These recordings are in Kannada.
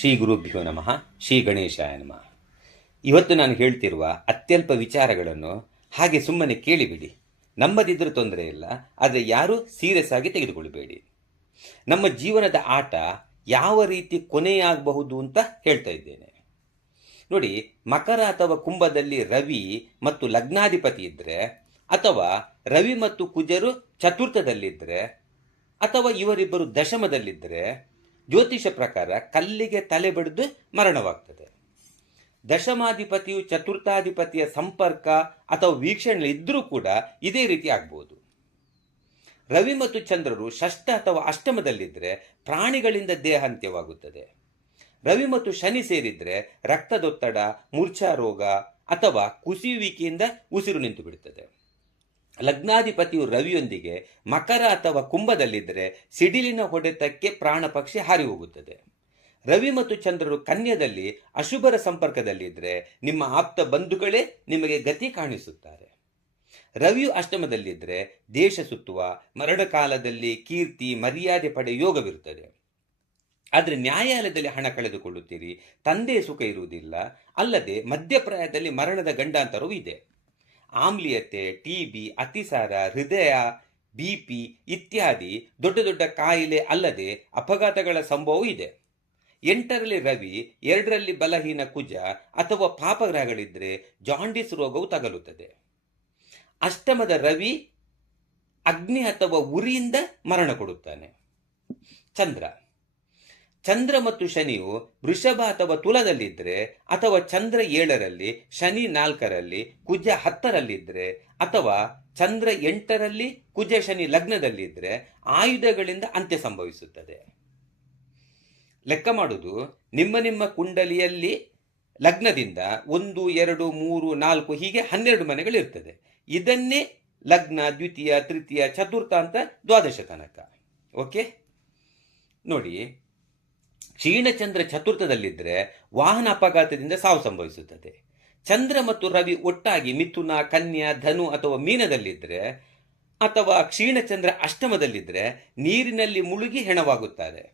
ಶ್ರೀ ಗುರುಭ್ಯೋ ನಮಃ. ಶ್ರೀ ಗಣೇಶಾಯ ನಮಃ. ಇವತ್ತು ನಾನು ಹೇಳ್ತಿರುವ ಅತ್ಯಲ್ಪ ವಿಚಾರಗಳನ್ನು ಹಾಗೆ ಸುಮ್ಮನೆ ಕೇಳಿಬಿಡಿ. ನಮ್ಮದಿದ್ರೂ ತೊಂದರೆ ಇಲ್ಲ, ಆದರೆ ಯಾರೂ ಸೀರಿಯಸ್ ಆಗಿ ತೆಗೆದುಕೊಳ್ಬೇಡಿ. ನಮ್ಮ ಜೀವನದ ಆಟ ಯಾವ ರೀತಿ ಕೊನೆಯಾಗಬಹುದು ಅಂತ ಹೇಳ್ತಾ ಇದ್ದೇನೆ ನೋಡಿ. ಮಕರ ಅಥವಾ ಕುಂಭದಲ್ಲಿ ರವಿ ಮತ್ತು ಲಗ್ನಾಧಿಪತಿ ಇದ್ದರೆ, ಅಥವಾ ರವಿ ಮತ್ತು ಕುಜರು ಚತುರ್ಥದಲ್ಲಿದ್ದರೆ, ಅಥವಾ ಇವರಿಬ್ಬರು ದಶಮದಲ್ಲಿದ್ದರೆ ಜ್ಯೋತಿಷ ಪ್ರಕಾರ ಕಲ್ಲಿಗೆ ತಲೆ ಬಡಿದು ಮರಣವಾಗ್ತದೆ. ದಶಮಾಧಿಪತಿಯು ಚತುರ್ಥಾಧಿಪತಿಯ ಸಂಪರ್ಕ ಅಥವಾ ವೀಕ್ಷಣೆ ಇದ್ದರೂ ಕೂಡ ಇದೇ ರೀತಿ ಆಗ್ಬೋದು. ರವಿ ಮತ್ತು ಚಂದ್ರರು ಷಷ್ಠ ಅಥವಾ ಅಷ್ಟಮದಲ್ಲಿದ್ದರೆ ಪ್ರಾಣಿಗಳಿಂದ ದೇಹಾಂತ್ಯವಾಗುತ್ತದೆ. ರವಿ ಮತ್ತು ಶನಿ ಸೇರಿದ್ರೆ ರಕ್ತದೊತ್ತಡ, ಮೂರ್ಛಾ ರೋಗ ಅಥವಾ ಕುಸಿಯುವಿಕೆಯಿಂದ ಉಸಿರು ನಿಂತು ಬಿಡುತ್ತದೆ. ಲಗ್ನಾಧಿಪತಿಯು ರವಿಯೊಂದಿಗೆ ಮಕರ ಅಥವಾ ಕುಂಭದಲ್ಲಿದ್ದರೆ ಸಿಡಿಲಿನ ಹೊಡೆತಕ್ಕೆ ಪ್ರಾಣ ಪಕ್ಷಿ ಹಾರಿ ಹೋಗುತ್ತದೆ. ರವಿ ಮತ್ತು ಚಂದ್ರರು ಕನ್ಯದಲ್ಲಿ ಅಶುಭರ ಸಂಪರ್ಕದಲ್ಲಿದ್ದರೆ ನಿಮ್ಮ ಆಪ್ತ ಬಂಧುಗಳೇ ನಿಮಗೆ ಗತಿ ಕಾಣಿಸುತ್ತಾರೆ. ರವಿಯು ಅಷ್ಟಮದಲ್ಲಿದ್ದರೆ ದೇಶ ಸುತ್ತುವ, ಮರಣಕಾಲದಲ್ಲಿ ಕೀರ್ತಿ ಮರ್ಯಾದೆ ಪಡೆಯ ಯೋಗವಿರುತ್ತದೆ. ಆದರೆ ನ್ಯಾಯಾಲಯದಲ್ಲಿ ಹಣ ಕಳೆದುಕೊಳ್ಳುತ್ತೀರಿ, ತಂದೆಯ ಸುಖ ಇರುವುದಿಲ್ಲ, ಅಲ್ಲದೆ ಮಧ್ಯಪ್ರಾಯದಲ್ಲಿ ಮರಣದ ಗಂಡಾಂತರವೂ ಇದೆ. ಆಮ್ಲೀಯತೆ, ಟಿಬಿ, ಅತಿಸಾರ, ಹೃದಯ, ಬಿಪಿ ಇತ್ಯಾದಿ ದೊಡ್ಡ ದೊಡ್ಡ ಕಾಯಿಲೆ ಅಲ್ಲದೆ ಅಪಘಾತಗಳ ಸಂಭವವೂ ಇದೆ. 8ರಲ್ಲಿ ರವಿ, 2ರಲ್ಲಿ ಬಲಹೀನ ಕುಜ ಅಥವಾ ಪಾಪಗ್ರಹಗಳಿದ್ದರೆ ಜಾಂಡಿಸ್ ರೋಗವು ತಗಲುತ್ತದೆ. ಅಷ್ಟಮದ ರವಿ ಅಗ್ನಿ ಅಥವಾ ಉರಿಯಿಂದ ಮರಣ ಕೊಡುತ್ತಾನೆ. ಚಂದ್ರ ಮತ್ತು ಶನಿಯು ವೃಷಭ ಅಥವಾ ತುಲದಲ್ಲಿದ್ದರೆ, ಅಥವಾ ಚಂದ್ರ 7ರಲ್ಲಿ, ಶನಿ 4ರಲ್ಲಿ, ಕುಜ 10ರಲ್ಲಿದ್ದರೆ, ಅಥವಾ ಚಂದ್ರ 8ರಲ್ಲಿ, ಕುಜ ಶನಿ ಲಗ್ನದಲ್ಲಿದ್ದರೆ ಆಯುಧಗಳಿಂದ ಅಂತ್ಯ ಸಂಭವಿಸುತ್ತದೆ. ಲೆಕ್ಕ ಮಾಡುವುದು, ನಿಮ್ಮ ಕುಂಡಲಿಯಲ್ಲಿ ಲಗ್ನದಿಂದ 1, 2, 3, 4 ಹೀಗೆ 12 ಮನೆಗಳಿರ್ತದೆ. ಇದನ್ನೇ ಲಗ್ನ, ದ್ವಿತೀಯ, ತೃತೀಯ, ಚತುರ್ಥ ಅಂತ ದ್ವಾದಶ ತನಕ. ಓಕೆ ನೋಡಿ, ಕ್ಷೀಣಚಂದ್ರ ಚತುರ್ಥದಲ್ಲಿದ್ದರೆ ವಾಹನ ಅಪಘಾತದಿಂದ ಸಾವು ಸಂಭವಿಸುತ್ತದೆ. ಚಂದ್ರ ಮತ್ತು ರವಿ ಒಟ್ಟಾಗಿ ಮಿಥುನ, ಕನ್ಯಾ, ಧನು ಅಥವಾ ಮೀನದಲ್ಲಿದ್ದರೆ, ಅಥವಾ ಕ್ಷೀಣಚಂದ್ರ ಅಷ್ಟಮದಲ್ಲಿದ್ದರೆ ನೀರಿನಲ್ಲಿ ಮುಳುಗಿ ಹೆಣವಾಗುತ್ತಾರೆ.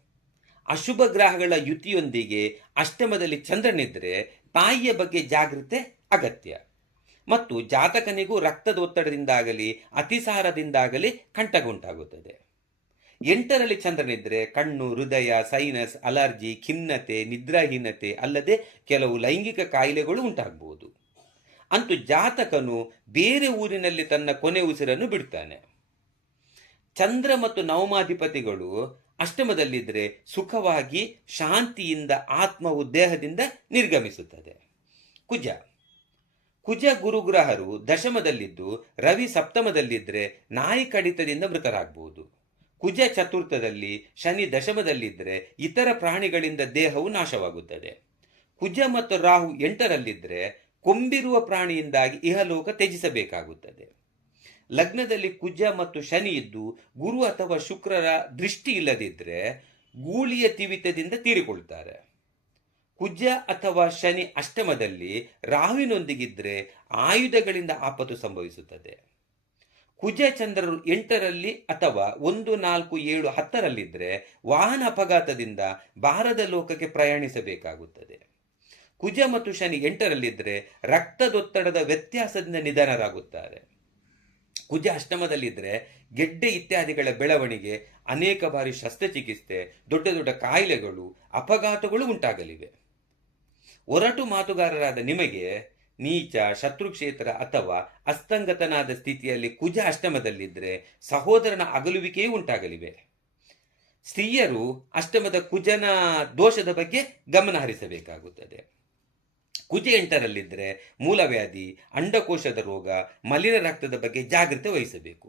ಅಶುಭ ಗ್ರಹಗಳ ಯುತಿಯೊಂದಿಗೆ ಅಷ್ಟಮದಲ್ಲಿ ಚಂದ್ರನಿದ್ದರೆ ತಾಯಿಯ ಬಗ್ಗೆ ಜಾಗೃತೆ ಅಗತ್ಯ. ಮತ್ತು ಜಾತಕನಿಗೂ ರಕ್ತದ ಒತ್ತಡದಿಂದಾಗಲಿ ಅತಿಸಾರದಿಂದಾಗಲಿ ಕಂಟಗುಂಟಾಗುತ್ತದೆ. 8ರಲ್ಲಿ ಚಂದ್ರನಿದ್ರೆ ಕಣ್ಣು, ಹೃದಯ, ಸೈನಸ್, ಅಲರ್ಜಿ, ಖಿನ್ನತೆ, ನಿದ್ರಾಹೀನತೆ ಅಲ್ಲದೆ ಕೆಲವು ಲೈಂಗಿಕ ಕಾಯಿಲೆಗಳು ಉಂಟಾಗಬಹುದು. ಅಂತೂ ಜಾತಕನು ಬೇರೆ ಊರಿನಲ್ಲಿ ತನ್ನ ಕೊನೆ ಉಸಿರನ್ನು ಬಿಡ್ತಾನೆ. ಚಂದ್ರ ಮತ್ತು ನವಮಾಧಿಪತಿಗಳು ಅಷ್ಟಮದಲ್ಲಿದ್ದರೆ ಸುಖವಾಗಿ ಶಾಂತಿಯಿಂದ ಆತ್ಮವು ದೇಹದಿಂದ ನಿರ್ಗಮಿಸುತ್ತದೆ. ಕುಜ ಗುರುಗ್ರಹರು ದಶಮದಲ್ಲಿದ್ದು ರವಿ ಸಪ್ತಮದಲ್ಲಿದ್ದರೆ ನಾಯಿ ಕಡಿತದಿಂದ ಮೃತರಾಗಬಹುದು. ಕುಜ ಚತುರ್ಥದಲ್ಲಿ, ಶನಿ ದಶಮದಲ್ಲಿದ್ದರೆ ಇತರ ಪ್ರಾಣಿಗಳಿಂದ ದೇಹವು ನಾಶವಾಗುತ್ತದೆ. ಕುಜ ಮತ್ತು ರಾಹು 8ರಲ್ಲಿದ್ದರೆ ಕೊಂಬಿರುವ ಪ್ರಾಣಿಯಿಂದಾಗಿ ಇಹಲೋಕ ತ್ಯಜಿಸಬೇಕಾಗುತ್ತದೆ. ಲಗ್ನದಲ್ಲಿ ಕುಜ ಮತ್ತು ಶನಿ ಇದ್ದು ಗುರು ಅಥವಾ ಶುಕ್ರರ ದೃಷ್ಟಿ ಇಲ್ಲದಿದ್ದರೆ ಗೂಳಿಯ ತಿವಿತದಿಂದ ತೀರಿಕೊಳ್ತಾರೆ. ಕುಜ ಅಥವಾ ಶನಿ ಅಷ್ಟಮದಲ್ಲಿ ರಾಹುವಿನೊಂದಿಗಿದ್ರೆ ಆಯುಧಗಳಿಂದ ಆಪತ್ತು ಸಂಭವಿಸುತ್ತದೆ. ಕುಜ ಚಂದ್ರರು 8ರಲ್ಲಿ ಅಥವಾ 1, 4, 7, 10ರಲ್ಲಿದ್ದರೆ ವಾಹನ ಅಪಘಾತದಿಂದ ಭಾರದ ಲೋಕಕ್ಕೆ ಪ್ರಯಾಣಿಸಬೇಕಾಗುತ್ತದೆ. ಕುಜ ಮತ್ತು ಶನಿ 8ರಲ್ಲಿದ್ದರೆ ರಕ್ತದೊತ್ತಡದ ವ್ಯತ್ಯಾಸದಿಂದ ನಿಧನರಾಗುತ್ತಾರೆ. ಕುಜ ಅಷ್ಟಮದಲ್ಲಿದ್ದರೆ ಗೆಡ್ಡೆ ಇತ್ಯಾದಿಗಳ ಬೆಳವಣಿಗೆ, ಅನೇಕ ಬಾರಿ ಶಸ್ತ್ರಚಿಕಿತ್ಸೆ, ದೊಡ್ಡ ದೊಡ್ಡ ಕಾಯಿಲೆಗಳು, ಅಪಘಾತಗಳು ಉಂಟಾಗಲಿವೆ. ಒರಟು ಮಾತುಗಾರರಾದ ನಿಮಗೆ ನೀಚ, ಶತ್ರುಕ್ಷೇತ್ರ ಅಥವಾ ಅಸ್ತಂಗತನಾದ ಸ್ಥಿತಿಯಲ್ಲಿ ಕುಜ ಅಷ್ಟಮದಲ್ಲಿದ್ದರೆ ಸಹೋದರನ ಅಗಲುವಿಕೆಯೂ ಉಂಟಾಗಲಿವೆ. ಸ್ತ್ರೀಯರು ಅಷ್ಟಮದ ಕುಜನ ದೋಷದ ಬಗ್ಗೆ ಗಮನ ಹರಿಸಬೇಕಾಗುತ್ತದೆ. ಕುಜ 8ರಲ್ಲಿದ್ದರೆ ಮೂಲವ್ಯಾಧಿ, ಅಂಡಕೋಶದ ರೋಗ, ಮಲಿನ ರಕ್ತದ ಬಗ್ಗೆ ಜಾಗೃತಿ ವಹಿಸಬೇಕು.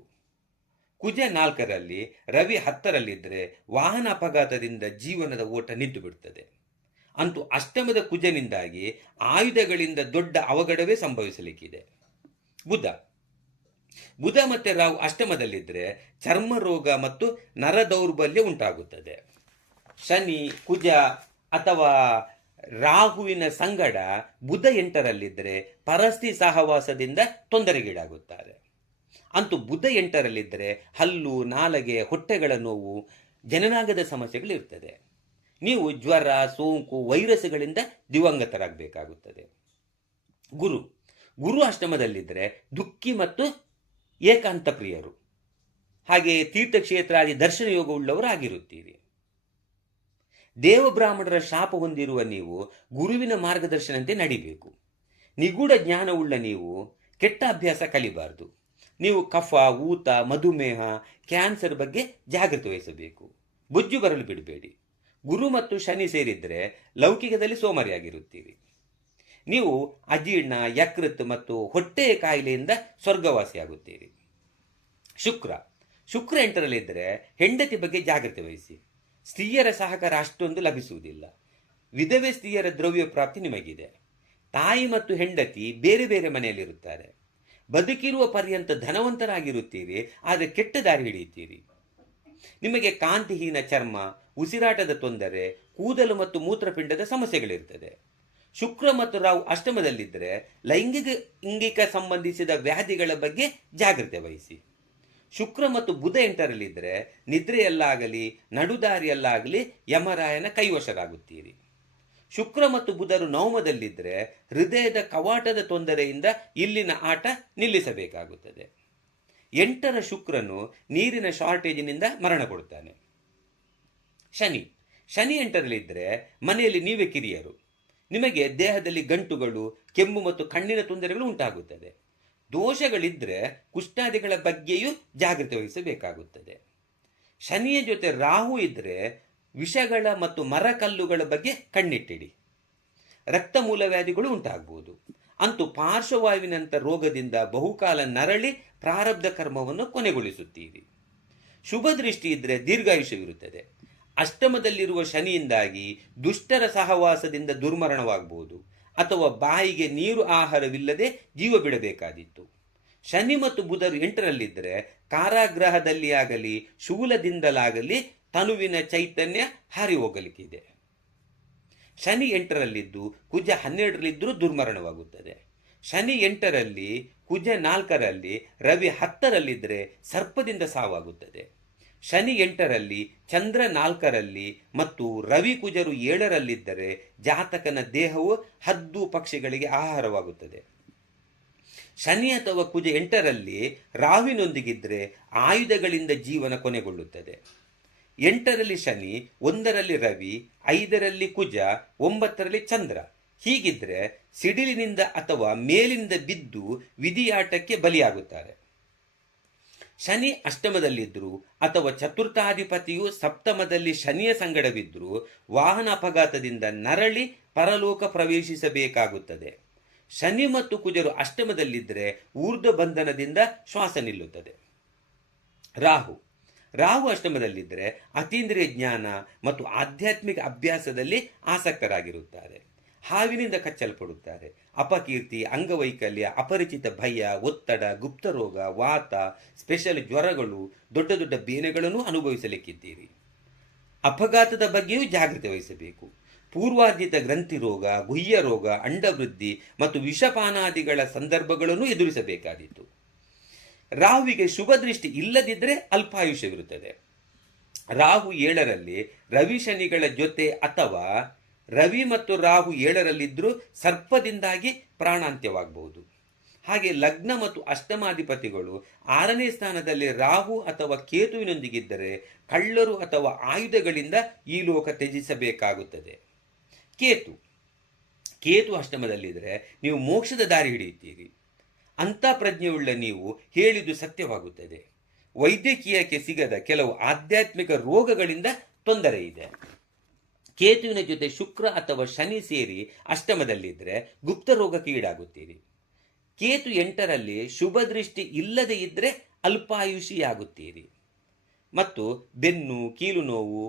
ಕುಜ 4ರಲ್ಲಿ, ರವಿ 10ರಲ್ಲಿದ್ದರೆ ವಾಹನ ಅಪಘಾತದಿಂದ ಜೀವನದ ಓಟ ನಿಂತು ಬಿಡುತ್ತದೆ. ಅಂತೂ ಅಷ್ಟಮದ ಕುಜನಿಂದಾಗಿ ಆಯುಧಗಳಿಂದ ದೊಡ್ಡ ಅವಘಡವೇ ಸಂಭವಿಸಲಿಕ್ಕಿದೆ. ಬುಧ ಮತ್ತು ರಾಹು ಅಷ್ಟಮದಲ್ಲಿದ್ದರೆ ಚರ್ಮ ರೋಗ ಮತ್ತು ನರ ದೌರ್ಬಲ್ಯ ಉಂಟಾಗುತ್ತದೆ. ಶನಿ, ಕುಜ ಅಥವಾ ರಾಹುವಿನ ಸಂಗಡ ಬುಧ 8ರಲ್ಲಿದ್ದರೆ ಪರಸ್ತಿ ಸಹವಾಸದಿಂದ ತೊಂದರೆಗೀಡಾಗುತ್ತಾರೆ. ಅಂತೂ ಬುಧ 8ರಲ್ಲಿದ್ದರೆ ಹಲ್ಲು, ನಾಲಗೆ, ಹೊಟ್ಟೆಗಳ ನೋವು, ಜನನಾಂಗದ ಸಮಸ್ಯೆಗಳಿರ್ತದೆ. ನೀವು ಜ್ವರ, ಸೋಂಕು, ವೈರಸ್ಗಳಿಂದ ದಿವಂಗತರಾಗಬೇಕಾಗುತ್ತದೆ. ಗುರು ಗುರು ಅಷ್ಟಮದಲ್ಲಿದ್ದರೆ ದುಃಖಿ ಮತ್ತು ಏಕಾಂತ ಪ್ರಿಯರು, ಹಾಗೆ ತೀರ್ಥಕ್ಷೇತ್ರಾದಿ ದರ್ಶನ ಯೋಗ ಉಳ್ಳವರು ಆಗಿರುತ್ತೀರಿ. ದೇವಬ್ರಾಹ್ಮಣರ ಶಾಪ ಹೊಂದಿರುವ ನೀವು ಗುರುವಿನ ಮಾರ್ಗದರ್ಶನಂತೆ ನಡಿಬೇಕು. ನಿಗೂಢ ಜ್ಞಾನವುಳ್ಳ ನೀವು ಕೆಟ್ಟ ಅಭ್ಯಾಸ ಕಲಿಬಾರದು. ನೀವು ಕಫ, ಊತ, ಮಧುಮೇಹ, ಕ್ಯಾನ್ಸರ್ ಬಗ್ಗೆ ಜಾಗೃತಿ ವಹಿಸಬೇಕು. ಬೊಜ್ಜು ಬರಲು ಬಿಡಬೇಡಿ. ಗುರು ಮತ್ತು ಶನಿ ಸೇರಿದ್ರೆ ಲೌಕಿಕದಲ್ಲಿ ಸೋಮಾರಿಯಾಗಿರುತ್ತೀರಿ. ನೀವು ಅಜೀರ್ಣ, ಯಕೃತ್ ಮತ್ತು ಹೊಟ್ಟೆಯ ಕಾಯಿಲೆಯಿಂದ ಸ್ವರ್ಗವಾಸಿಯಾಗುತ್ತೀರಿ. ಶುಕ್ರ 8ರಲ್ಲಿದ್ದರೆ ಹೆಂಡತಿ ಬಗ್ಗೆ ಜಾಗೃತಿ ವಹಿಸಿ. ಸ್ತ್ರೀಯರ ಸಹಕಾರ ಅಷ್ಟೊಂದು ಲಭಿಸುವುದಿಲ್ಲ. ವಿಧವೆ ಸ್ತ್ರೀಯರ ದ್ರವ್ಯ ಪ್ರಾಪ್ತಿ ನಿಮಗಿದೆ. ತಾಯಿ ಮತ್ತು ಹೆಂಡತಿ ಬೇರೆ ಬೇರೆ ಮನೆಯಲ್ಲಿರುತ್ತಾರೆ. ಬದುಕಿರುವ ಪರ್ಯಂತ ಧನವಂತರಾಗಿರುತ್ತೀರಿ, ಆದರೆ ಕೆಟ್ಟ ದಾರಿ ಹಿಡಿಯುತ್ತೀರಿ. ನಿಮಗೆ ಕಾಂತಿಹೀನ ಚರ್ಮ, ಉಸಿರಾಟದ ತೊಂದರೆ, ಕೂದಲು ಮತ್ತು ಮೂತ್ರಪಿಂಡದ ಸಮಸ್ಯೆಗಳಿರ್ತದೆ. ಶುಕ್ರ ಮತ್ತು ರಾಹು ಅಷ್ಟಮದಲ್ಲಿದ್ದರೆ ಲೈಂಗಿಕ ಸಂಬಂಧಿಸಿದ ವ್ಯಾಧಿಗಳ ಬಗ್ಗೆ ಜಾಗ್ರತೆ ವಹಿಸಿ. ಶುಕ್ರ ಮತ್ತು ಬುಧ 8ರಲ್ಲಿದ್ದರೆ ನಿದ್ರೆಯಲ್ಲಾಗಲಿ ನಡುದಾರಿಯಲ್ಲಾಗಲಿ ಯಮರಾಯನ ಕೈವಶರಾಗುತ್ತೀರಿ. ಶುಕ್ರ ಮತ್ತು ಬುಧರು ನವಮದಲ್ಲಿದ್ದರೆ ಹೃದಯದ ಕವಾಟದ ತೊಂದರೆಯಿಂದ ಇಲ್ಲಿನ ಆಟ ನಿಲ್ಲಿಸಬೇಕಾಗುತ್ತದೆ. 8ರ ಶುಕ್ರನು ನೀರಿನ ಶಾರ್ಟೇಜಿನಿಂದ ಮರಣ ಕೊಡುತ್ತಾನೆ. ಶನಿ 8ರಲ್ಲಿದ್ದರೆ ಮನೆಯಲ್ಲಿ ನೀವೇ ಕಿರಿಯರು. ನಿಮಗೆ ದೇಹದಲ್ಲಿ ಗಂಟುಗಳು, ಕೆಮ್ಮು ಮತ್ತು ಕಣ್ಣಿನ ತೊಂದರೆಗಳು ಉಂಟಾಗುತ್ತದೆ. ದೋಷಗಳಿದ್ದರೆ ಕುಷ್ಠಾದಿಗಳ ಬಗ್ಗೆಯೂ ಜಾಗೃತಿ ವಹಿಸಬೇಕಾಗುತ್ತದೆ. ಶನಿಯ ಜೊತೆ ರಾಹು ಇದ್ದರೆ ವಿಷಗಳ ಮತ್ತು ಮರಕಲ್ಲುಗಳ ಬಗ್ಗೆ ಕಣ್ಣಿಟ್ಟಿಡಿ. ರಕ್ತ ಮೂಲವ್ಯಾಧಿಗಳು ಉಂಟಾಗಬಹುದು. ಅಂತೂ ಪಾರ್ಶ್ವವಾಯುವಿನಂಥ ರೋಗದಿಂದ ಬಹುಕಾಲ ನರಳಿ ಪ್ರಾರಬ್ಧ ಕರ್ಮವನ್ನು ಕೊನೆಗೊಳಿಸುತ್ತೀರಿ. ಶುಭ ದೃಷ್ಟಿ ಇದ್ದರೆ ದೀರ್ಘಾಯುಷ್ಯವಿರುತ್ತದೆ. ಅಷ್ಟಮದಲ್ಲಿರುವ ಶನಿಯಿಂದಾಗಿ ದುಷ್ಟರ ಸಹವಾಸದಿಂದ ದುರ್ಮರಣವಾಗಬಹುದು, ಅಥವಾ ಬಾಯಿಗೆ ನೀರು ಆಹಾರವಿಲ್ಲದೆ ಜೀವ ಬಿಡಬೇಕಾದೀತು. ಶನಿ ಮತ್ತು ಬುಧರು 8ರಲ್ಲಿದ್ದರೆ ಕಾರಾಗೃಹದಲ್ಲಿ ಆಗಲಿ ಶೂಲದಿಂದಲಾಗಲಿ ತನುವಿನ ಚೈತನ್ಯ ಹಾರಿ ಹೋಗಲಿಕ್ಕಿದೆ. ಶನಿ 8ರಲ್ಲಿದ್ದು ಕುಜ 12ರಲ್ಲಿದ್ದರೂ ದುರ್ಮರಣವಾಗುತ್ತದೆ. ಶನಿ 8ರಲ್ಲಿ, ಕುಜ 4ರಲ್ಲಿ, ರವಿ 10ರಲ್ಲಿದ್ದರೆ ಸರ್ಪದಿಂದ ಸಾವಾಗುತ್ತದೆ. ಶನಿ 8ರಲ್ಲಿ, ಚಂದ್ರ 4ರಲ್ಲಿ ಮತ್ತು ರವಿ ಕುಜರು 7ರಲ್ಲಿದ್ದರೆ ಜಾತಕನ ದೇಹವು ಹದ್ದು ಪಕ್ಷಿಗಳಿಗೆ ಆಹಾರವಾಗುತ್ತದೆ. ಶನಿ ಅಥವಾ ಕುಜ 8ರಲ್ಲಿ ರಾಹುವಿನೊಂದಿಗಿದ್ರೆ ಆಯುಧಗಳಿಂದ ಜೀವನ ಕೊನೆಗೊಳ್ಳುತ್ತದೆ. 8ರಲ್ಲಿ ಶನಿ, 1ರಲ್ಲಿ ರವಿ, 5ರಲ್ಲಿ ಕುಜ, 9ರಲ್ಲಿ ಚಂದ್ರ. ಹೀಗಿದ್ರೆ ಸಿಡಿಲಿನಿಂದ ಅಥವಾ ಮೇಲಿನಿಂದ ಬಿದ್ದು ವಿಧಿಯಾಟಕ್ಕೆ ಬಲಿಯಾಗುತ್ತಾರೆ. ಶನಿ ಅಷ್ಟಮದಲ್ಲಿದ್ದರೂ ಅಥವಾ ಚತುರ್ಥಾಧಿಪತಿಯು ಸಪ್ತಮದಲ್ಲಿ ಶನಿಯ ಸಂಗಡವಿದ್ದರೂ ವಾಹನ ಅಪಘಾತದಿಂದ ನರಳಿ ಪರಲೋಕ ಪ್ರವೇಶಿಸಬೇಕಾಗುತ್ತದೆ. ಶನಿ ಮತ್ತು ಕುಜರು ಅಷ್ಟಮದಲ್ಲಿದ್ದರೆ ಊರ್ಧ್ವ ಬಂಧನದಿಂದ ಶ್ವಾಸ ನಿಲ್ಲುತ್ತದೆ. ರಾಹು ಅಷ್ಟಮದಲ್ಲಿದ್ದರೆ ಅತೀಂದ್ರಿಯ ಜ್ಞಾನ ಮತ್ತು ಆಧ್ಯಾತ್ಮಿಕ ಅಭ್ಯಾಸದಲ್ಲಿ ಆಸಕ್ತರಾಗಿರುತ್ತಾರೆ. ಹಾವಿನಿಂದ ಕಚ್ಚಲ್ಪಡುತ್ತಾರೆ. ಅಪಕೀರ್ತಿ, ಅಂಗವೈಕಲ್ಯ, ಅಪರಿಚಿತ ಭಯ, ಒತ್ತಡ, ಗುಪ್ತರೋಗ, ವಾತ, ಸ್ಪೆಷಲ್ ಜ್ವರಗಳು, ದೊಡ್ಡ ದೊಡ್ಡ ಬೇನೆಗಳನ್ನು ಅನುಭವಿಸಲಿಕ್ಕಿದ್ದೀರಿ. ಅಪಘಾತದ ಬಗ್ಗೆಯೂ ಜಾಗೃತಿ ವಹಿಸಬೇಕು. ಪೂರ್ವಾರ್ಜಿತ ಗ್ರಂಥಿ ರೋಗ, ಗುಹ್ಯ ರೋಗ, ಅಂಡವೃದ್ಧಿ ಮತ್ತು ವಿಷಪಾನಾದಿಗಳ ಸಂದರ್ಭಗಳನ್ನು ಎದುರಿಸಬೇಕಾದೀತು. ರಾಹುವಿಗೆ ಶುಭ ದೃಷ್ಟಿ ಇಲ್ಲದಿದ್ದರೆ ಅಲ್ಪಾಯುಷ್ಯವಿರುತ್ತದೆ. ರಾಹು 7ರಲ್ಲಿ ರವಿ ಶನಿಗಳ ಜೊತೆ ಅಥವಾ ರವಿ ಮತ್ತು ರಾಹು 7ರಲ್ಲಿದ್ದರೂ ಸರ್ಪದಿಂದಾಗಿ ಪ್ರಾಣಾಂತ್ಯವಾಗಬಹುದು. ಹಾಗೆ ಲಗ್ನ ಮತ್ತು ಅಷ್ಟಮಾಧಿಪತಿಗಳು 6ನೇ ಸ್ಥಾನದಲ್ಲಿ ರಾಹು ಅಥವಾ ಕೇತುವಿನೊಂದಿಗಿದ್ದರೆ ಕಳ್ಳರು ಅಥವಾ ಆಯುಧಗಳಿಂದ ಈ ಲೋಕ ತ್ಯಜಿಸಬೇಕಾಗುತ್ತದೆ. ಕೇತು ಅಷ್ಟಮದಲ್ಲಿದ್ದರೆ ನೀವು ಮೋಕ್ಷದ ದಾರಿ ಹಿಡಿಯುತ್ತೀರಿ. ಅಂಥ ಪ್ರಜ್ಞೆಯುಳ್ಳ ನೀವು ಹೇಳಿದ್ದು ಸತ್ಯವಾಗುತ್ತದೆ. ವೈದ್ಯಕೀಯಕ್ಕೆ ಸಿಗದ ಕೆಲವು ಆಧ್ಯಾತ್ಮಿಕ ರೋಗಗಳಿಂದ ತೊಂದರೆ ಇದೆ. ಕೇತುವಿನ ಜೊತೆ ಶುಕ್ರ ಅಥವಾ ಶನಿ ಸೇರಿ ಅಷ್ಟಮದಲ್ಲಿದ್ದರೆ ಗುಪ್ತ ರೋಗಕ್ಕೆ ಈಡಾಗುತ್ತೀರಿ. ಕೇತು 8ರಲ್ಲಿ ಶುಭ ದೃಷ್ಟಿ ಇಲ್ಲದೆ ಇದ್ದರೆ ಅಲ್ಪಾಯುಷಿಯಾಗುತ್ತೀರಿ. ಮತ್ತು ಬೆನ್ನು, ಕೀಲು ನೋವು,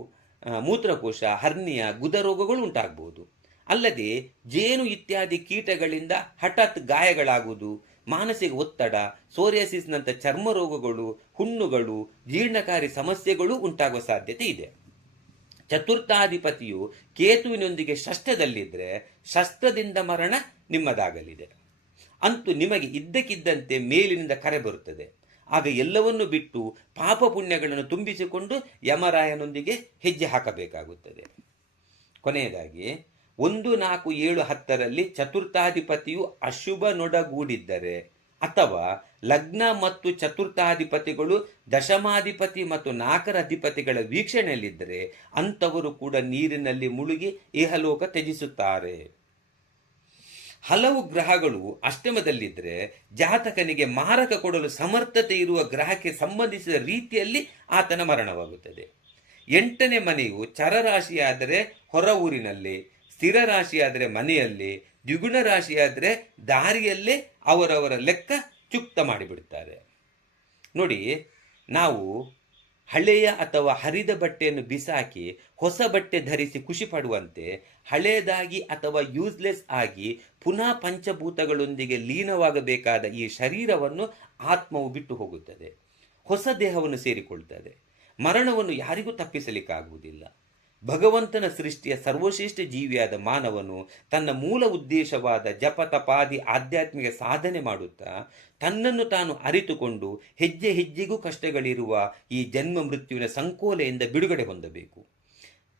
ಮೂತ್ರಕೋಶ, ಹರ್ನಿಯ, ಗುದ ರೋಗಗಳು ಉಂಟಾಗಬಹುದು. ಅಲ್ಲದೆ ಜೇನು ಇತ್ಯಾದಿ ಕೀಟಗಳಿಂದ ಹಠಾತ್ ಗಾಯಗಳಾಗುವುದು, ಮಾನಸಿಕ ಒತ್ತಡ, ಸೋರಿಯಾಸಿಸ್ನಂಥ ಚರ್ಮ ರೋಗಗಳು, ಹುಣ್ಣುಗಳು, ಜೀರ್ಣಕಾರಿ ಸಮಸ್ಯೆಗಳು ಉಂಟಾಗುವ ಸಾಧ್ಯತೆ ಇದೆ. ಚತುರ್ಥಾಧಿಪತಿಯು ಕೇತುವಿನೊಂದಿಗೆ ಷಷ್ಠದಲ್ಲಿದ್ದರೆ ಶಸ್ತ್ರದಿಂದ ಮರಣ ನಿಮ್ಮದಾಗಲಿದೆ. ಅಂತೂ ನಿಮಗೆ ಇದ್ದಕ್ಕಿದ್ದಂತೆ ಮೇಲಿನಿಂದ ಕರೆ ಬರುತ್ತದೆ. ಆಗ ಎಲ್ಲವನ್ನೂ ಬಿಟ್ಟು ಪಾಪ ಪುಣ್ಯಗಳನ್ನು ತುಂಬಿಸಿಕೊಂಡು ಯಮರಾಯನೊಂದಿಗೆ ಹೆಜ್ಜೆ ಹಾಕಬೇಕಾಗುತ್ತದೆ. ಕೊನೆಯದಾಗಿ 1, 4, 7, 10ರಲ್ಲಿ ಚತುರ್ಥಾಧಿಪತಿಯು ಅಶುಭ ನೊಡಗೂಡಿದ್ದರೆ ಅಥವಾ ಲಗ್ನ ಮತ್ತು ಚತುರ್ಥಾಧಿಪತಿಗಳು ದಶಮಾಧಿಪತಿ ಮತ್ತು 4ರ ಅಧಿಪತಿಗಳ ವೀಕ್ಷಣೆಯಲ್ಲಿದ್ದರೆ ಅಂಥವರು ಕೂಡ ನೀರಿನಲ್ಲಿ ಮುಳುಗಿ ಇಹಲೋಕ ತ್ಯಜಿಸುತ್ತಾರೆ. ಹಲವು ಗ್ರಹಗಳು ಅಷ್ಟಮದಲ್ಲಿದ್ದರೆ ಜಾತಕನಿಗೆ ಮಾರಕ ಕೊಡಲು ಸಮರ್ಥತೆ ಇರುವ ಗ್ರಹಕ್ಕೆ ಸಂಬಂಧಿಸಿದ ರೀತಿಯಲ್ಲಿ ಆತನ ಮರಣವಾಗುತ್ತದೆ. 8ನೇ ಮನೆಯು ಚರರಾಶಿಯಾದರೆ ಹೊರ ಊರಿನಲ್ಲಿ, ಸ್ಥಿರ ರಾಶಿಯಾದರೆ ಮನೆಯಲ್ಲಿ, ದ್ವಿಗುಣ ರಾಶಿಯಾದರೆ ದಾರಿಯಲ್ಲೇ ಅವರವರ ಲೆಕ್ಕ ಚುಕ್ತ ಮಾಡಿಬಿಡ್ತಾರೆ. ನೋಡಿ, ನಾವು ಹಳೆಯ ಅಥವಾ ಹರಿದ ಬಟ್ಟೆಯನ್ನು ಬಿಸಾಕಿ ಹೊಸ ಬಟ್ಟೆ ಧರಿಸಿ ಖುಷಿ ಪಡುವಂತೆ ಹಳೆಯದಾಗಿ ಅಥವಾ ಯೂಸ್ಲೆಸ್ ಆಗಿ ಪುನಃ ಪಂಚಭೂತಗಳೊಂದಿಗೆ ಲೀನವಾಗಬೇಕಾದ ಈ ಶರೀರವನ್ನು ಆತ್ಮವು ಬಿಟ್ಟು ಹೋಗುತ್ತದೆ, ಹೊಸ ದೇಹವನ್ನು ಸೇರಿಕೊಳ್ತದೆ. ಮರಣವನ್ನು ಯಾರಿಗೂ ತಪ್ಪಿಸಲಿಕ್ಕಾಗುವುದಿಲ್ಲ. ಭಗವಂತನ ಸೃಷ್ಟಿಯ ಸರ್ವಶ್ರೇಷ್ಠ ಜೀವಿಯಾದ ಮಾನವನು ತನ್ನ ಮೂಲ ಉದ್ದೇಶವಾದ ಜಪ ತಪಾದಿ ಆಧ್ಯಾತ್ಮಿಕ ಸಾಧನೆ ಮಾಡುತ್ತಾ ತನ್ನನ್ನು ತಾನು ಅರಿತುಕೊಂಡು ಹೆಜ್ಜೆ ಹೆಜ್ಜೆಗೂ ಕಷ್ಟಗಳಿರುವ ಈ ಜನ್ಮ ಮೃತ್ಯುವಿನ ಸಂಕೋಲೆಯಿಂದ ಬಿಡುಗಡೆ ಹೊಂದಬೇಕು.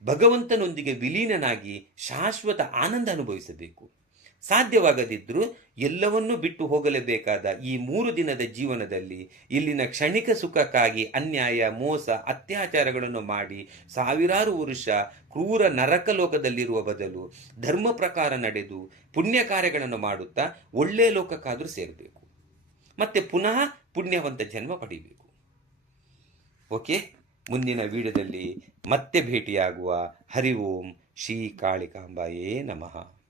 ಭಗವಂತನೊಂದಿಗೆ ವಿಲೀನನಾಗಿ ಶಾಶ್ವತ ಆನಂದ ಅನುಭವಿಸಬೇಕು. ಸಾಧ್ಯವಾಗದಿದ್ದರೂ ಎಲ್ಲವನ್ನೂ ಬಿಟ್ಟು ಹೋಗಲೇಬೇಕಾದ ಈ 3 ದಿನದ ಜೀವನದಲ್ಲಿ ಇಲ್ಲಿನ ಕ್ಷಣಿಕ ಸುಖಕ್ಕಾಗಿ ಅನ್ಯಾಯ, ಮೋಸ, ಅತ್ಯಾಚಾರಗಳನ್ನು ಮಾಡಿ ಸಾವಿರಾರು ವರುಷ ಕ್ರೂರ ನರಕಲೋಕದಲ್ಲಿರುವ ಬದಲು ಧರ್ಮ ಪ್ರಕಾರ ನಡೆದು ಪುಣ್ಯ ಕಾರ್ಯಗಳನ್ನು ಮಾಡುತ್ತಾ ಒಳ್ಳೆಯ ಲೋಕಕ್ಕಾದರೂ ಸೇರಬೇಕು, ಮತ್ತೆ ಪುನಃ ಪುಣ್ಯವಂತ ಜನ್ಮ ಪಡಿಬೇಕು. ಓಕೆ, ಮುಂದಿನ ವಿಡಿಯೋದಲ್ಲಿ ಮತ್ತೆ ಭೇಟಿಯಾಗುವ. ಹರಿ ಓಂ ಶ್ರೀ ಕಾಳಿಕಾಂಬಾಯೇ ನಮಃ.